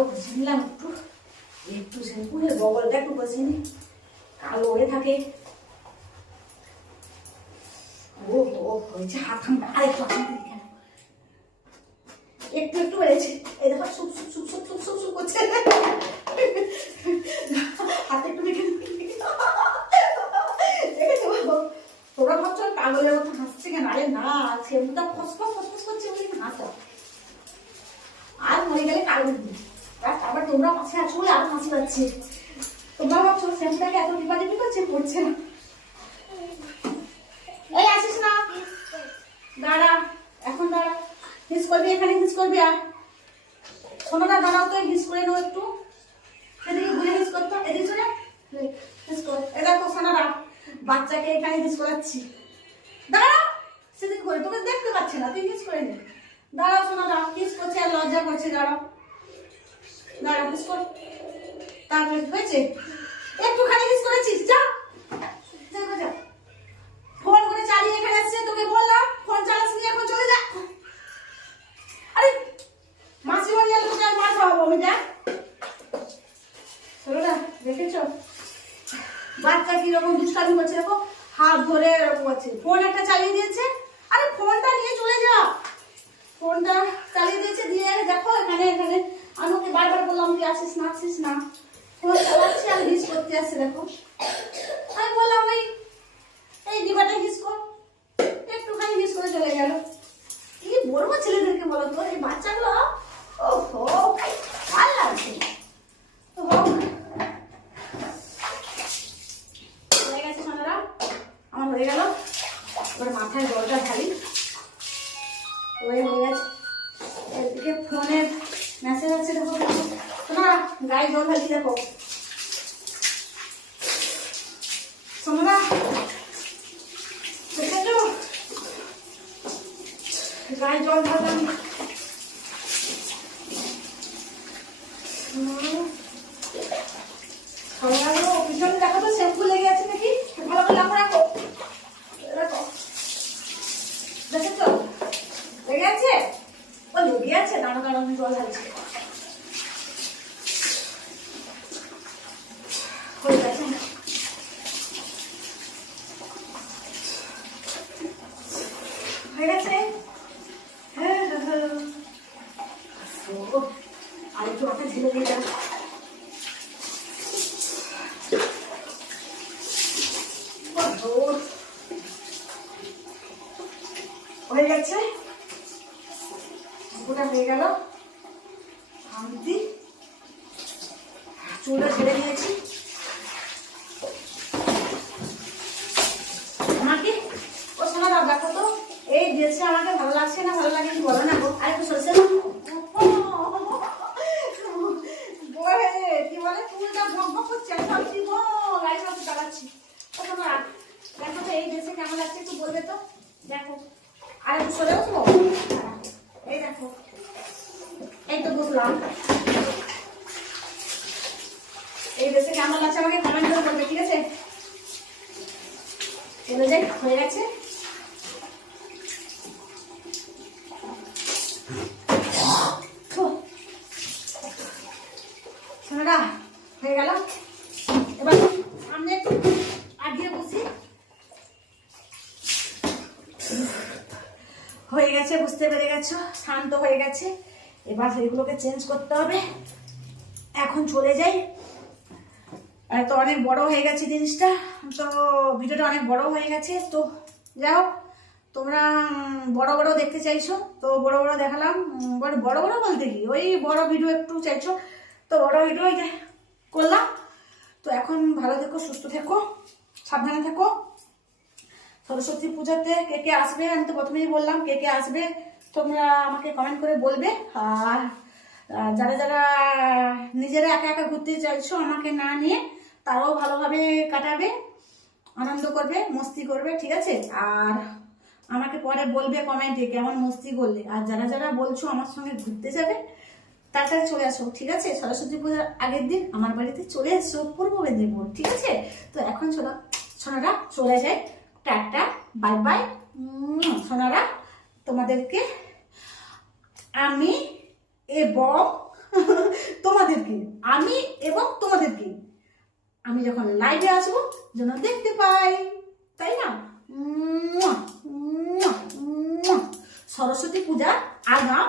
গাটাও ঘষে নিলাম একটু, একটু শ্যাম্পুরের বগলটা একটু ঘষে নি, কালো হয়ে থাকে। ও হয়েছে হাত ঠান্ডা, আর একটু কেন একটু একটু বেড়েছে। এই দেখো soup soup soup soup soup soup soup করছে, হাতে একটু দেখে দেখেছো? তোরা ভাবছো পাগলের মতো হাসছে কেন? আরে না, শ্যাম্পুটা ফসফস ফসফস করছে বলে হাসা। আর মরে গেলে কালো দিবি, আবার তোমরা পাশে আছো বলে আরো হাসি পাচ্ছে। তোমরা ভাবছো শ্যাম্পুটাকে এত ডিপাডিপি করছে, পড়ছে না। এই আসিস না, দাঁড়া, এখন দাঁড়া, হিস করবি এখানে, হিস করবি। আর শোনোটা দাঁড়াও তো, হিস করে নেবো একটু, সেদিকে ঘুরে হিস করতো, এদিকে শুনে হিস কর। এ দেখো সোনারা, বাচ্চাকে এখানে হিস করাচ্ছি। দাঁড়া, সেদিকে ঘুরে, তোকে দেখতে পাচ্ছে না, তুই হিস করে নে। দাঁড়াও সোনারা, হিস করছে আর লজ্জা করছে, দাঁড়াও দাঁড়াও, হিস কর। তারপরে হয়েছে, একটুখানি হিস করেছিস, যা যা। ফোন করে চালিয়ে এখানে আসছে, তোকে বললাম ফোন চালাস নি, এখন চলে যা। আরে মাসি বাড়ি এলে তোকে আর মার খাওয়াবো আমি, যা। চলো না, দেখেছো বাচ্চা কিরকম দুষ্টামি করছে, দেখো হাত ধরে এরকম করছে। ফোন একটা চালিয়ে দিয়েছে, আরে ফোনটা নিয়ে চলে যা। ফোনটা চালিয়ে দিয়েছে, দিয়ে দেখো এখানে এখানে আমি ওকে বারবার বললাম তুই আসিস না আসিস না, ফোন চালাচ্ছে আর হিস করতে আসছে। দেখো আমি বললাম ওই এই ডিবাটা হিস কর, একটুখানি হিস করে চলে গেল। কি বলবো ছেলেদেরকে বলো তো, এই বাচ্চাগুলো ওহো ভালো লাগছে। তো হয়ে গেছে সোনারা, আমার হয়ে গেল। এবার মাথায় জলটা ঢালি, হয়ে গেছে। এদিকে ফোনের মেসেজ আছে, দেখো সোনারা গায়ে জল ঢালছি, দেখো সোনারা গায়ে জল ঢাললাম। পিছনে দেখো তো শ্যাম্পু লেগে আছে নাকি, ভালো করে রাখো রাখো রাখো। দেখেছো লেগে আছে, ও লেগে আছে, দাঁড়ো দাঁড়ো আমি জল ঢালছি। হয়ে গেছে, হয়ে গেছে। হ্যাঁ আর একটু মাথায় ঝেলে দিয়ে যাও। হয়ে গেছে, ওটা হয়ে গেল। শান্তি, চুলটা ছেড়ে দিয়েছি। আমাকে ও শোনা দাও, দেখো তো এই ড্রেসটা আমাকে ভালো লাগছে না ভালো লাগে বলো না গো। আর একটু সরষে কি বলে, চুলটা ভঙ্গ করছে, আমি ভাবছি গাড়ি সাথে চালাচ্ছি। ও তোমার দেখো তো এই ড্রেসে কেমন লাগছে একটু বলবে তো, দেখো। আর একটু সরে বসবো, এই দেখো এই তো বসলাম। এই ড্রেসে কেমন লাগছে আমাকে কমেন্ট করে বলবে, ঠিক আছে? চলে যাই, হয়ে গেছে। সোনারা হয়ে গেল, এবার সামনে আগিয়ে বসি। হয়ে গেছে, বুঝতে পেরে গেছো, শান্ত হয়ে গেছে। এবার এগুলোকে চেঞ্জ করতে হবে। এখন চলে যাই। তো অনেক বড় হয়ে গেছে জিনিসটা, তো ভিডিওটা অনেক বড় হয়ে গেছে। তো যাই হোক, তোমরা বড় বড় দেখতে চাইছো তো বড় বড় দেখালাম। বড় বড় বলতে কি, ওই বড় ভিডিও একটু চাইছো তো বড় ভিডিও করলাম। তো এখন ভালো থেকো, সুস্থ থেকো, সাবধানে থেকো। সরস্বতী পূজাতে কে কে আসবে, আমি তো প্রথমেই বললাম কে কে আসবে তোমরা আমাকে কমেন্ট করে বলবে। আর যারা যারা নিজেরা একা একা ঘুরতে চাইছো আমাকে না নিয়ে, তারাও ভালোভাবে কাটাবে, আনন্দ করবে, মস্তি করবে, ঠিক আছে? আর আমাকে পরে বলবে কমেন্টে কেমন মস্তি করলে। আর যারা যারা বলছো আমার সঙ্গে ঘুরতে যাবে, তাড়াতাড়ি চলে আসো, ঠিক আছে? সরস্বতী পূজার আগের দিন আমার বাড়িতে চলে এসো, পূর্ব মেদিনীপুর, ঠিক আছে? তো এখন সোনারা চলে যায়, টাটা বাই বাই। সোনারা তোমাদেরকে আমি এবং তোমাদেরকে, আমি এবং তোমাদেরকে আমি যখন লাইভে আসবো যেন দেখতে পাই, তাই না? মুয়া, মুয়া, মুয়া। সরস্বতী পূজার আগাম